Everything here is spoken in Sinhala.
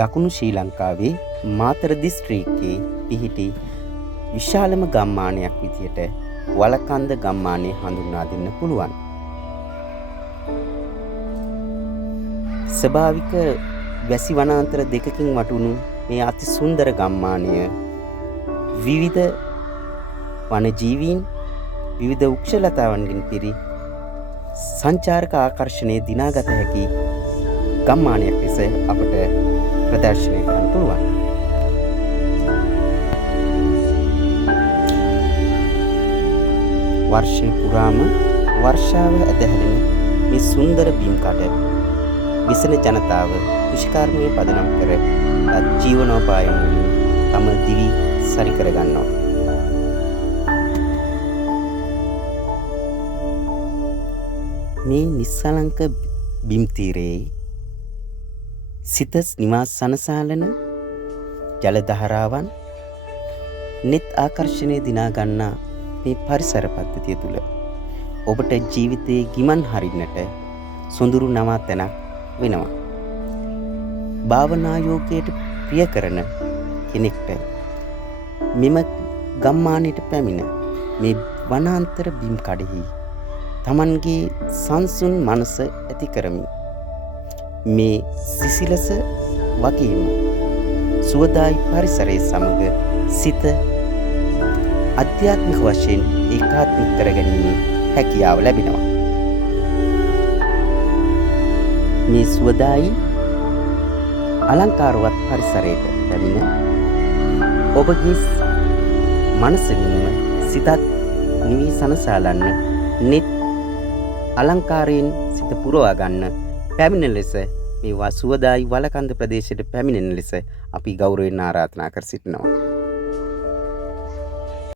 දකුණු ශ්‍රී ලංකාවේ මාතර දිස්ත්‍රික්කයේ පිහිටි විශාලම ගම්මානයක් විදියට වලකන්ද ගම්මානය හඳුන්වා දෙන්න පුළුවන්. ස්වභාවික වැසි වනාන්තර දෙකකින් වටුණු මේ අති සුන්දර ගම්මානය විවිධ වනජීවීන් විවිධ වෘක්ෂලතාවන්ගෙන් පිරි සංචාරක ආකර්ෂණය දිනාගත හැකි ගම්මානයක් ලෙස අපට ප්‍රදර්ශනය කරන්න පුළුවන්. වර්ෂය පුරාම වර්ෂාව ඇදහැරෙන මේ සුන්දර බිම්කඩ විසන ජනතාව කෘෂිකර්මය පදනම් කර ජීවනෝපායන් වලින් තම දිවි සරි කරගන්නවා. මේ නිස්සලංක බිම් තීරයේ සිත නිවාස සනසාලන ජල දහරාවන් net ආකර්ෂණය දිනා ගන්නා මේ පරිසර පද්ධතිය තුල ඔබට ජීවිතයේ ගිමන් හරින්නට සොඳුරු නවාතැනක් වෙනවා. භාවනා යෝගයට ප්‍රිය කරන කෙනෙක්ට මෙම ගම්මානයට පැමිණ මේ වනාන්තර බිම් කඩෙහි තමන්ගේ සංසුන් මනස ඇති කරමින් මේ සිසිලස වගේම සුවදායි පරිසරයේ සමග සිත අධ්‍යාත්මික වශයෙන් ඒකාත්මික කරගැනීමේ හැකියාව ලැබෙනවා. මේ සුවදායි අලංකාරවත් පරිසරයට පැමිණ ඔබගේ මනසින්ම සිතත් නිවි සනසාලන්න net අලංකාරයෙන් සිත පුරවා ගන්න පැමිණෙන ලෙස මේ සුවදායි වලකන්ද ප්‍රදේශයට පැමිණෙන ලෙස අපි ගෞරවයෙන් ආරාධනා කර සිටිනවා.